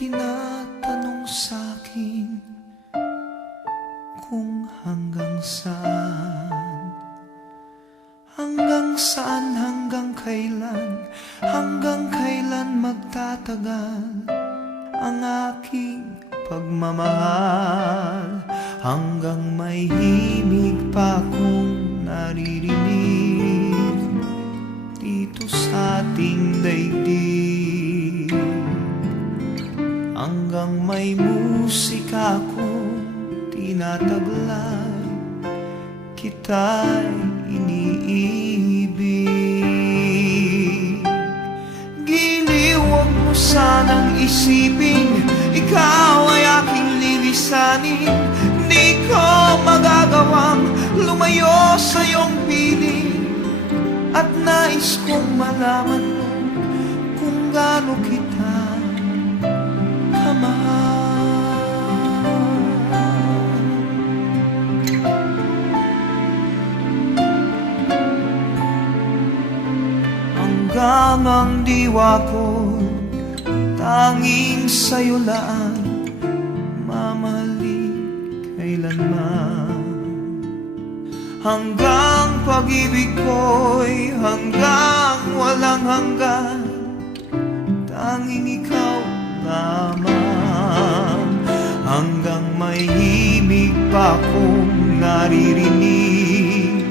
tinatanong sa'kin kung hanggang saan, hanggang kailan magtatagal ang aking pagmamahal, hanggang may himig pa akong naririnig dito sa ating daigdig, hanggang may musika akong tinataglay, kita'y iniibig. Giliw, huwag mo sanang isipin ikaw ay aking lilisanin. Di ko magagawang lumayo sa iyong piling, at nais kong malaman mo kung gaano kita kamahal. Hanggang ang diwa ko tanging sa'yo lang mamahalin kailanman, hanggang pag-ibig ko'y hanggang walang hanggan, tanging ikaw lamang, hanggang may himig pa akong naririnig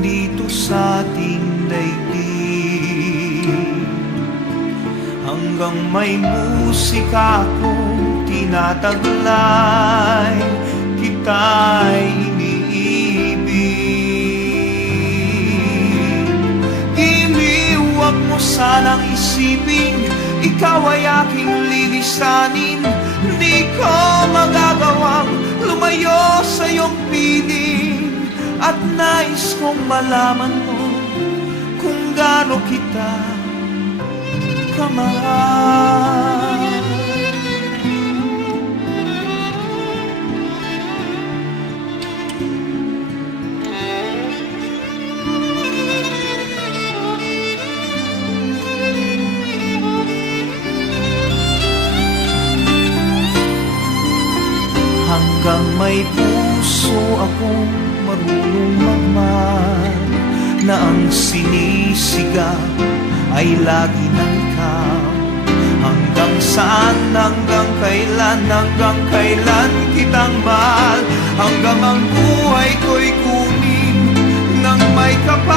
dito sa ating daigdig, hanggang may musika akong tinataglay, kita'y iniibig. Giliw, huwag mo sanang isipin ikaw ay aking lilisanin. Di ko magagawang lumayo sa iyong piling, at nais kong malaman mo kung gaano kita kamahal. Hanggang may puso akong marunong magmahal, na ang sinisigaw ay lagi ng ikaw. Hanggang saan, hanggang kailan kitang mahal, hanggang ang buhay ko'y kunin ng may kapal.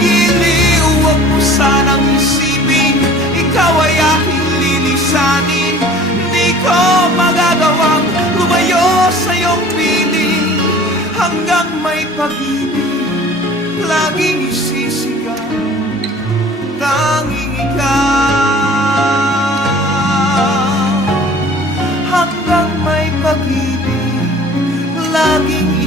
Giliw, huwag mo sanang isipin ikaw ay aking lilisanin. Di ko magagawang lumayo sa iyong piling, hanggang may pag-ibig laging isisigaw, tanging ikaw. Hanggang may pag-ibig laging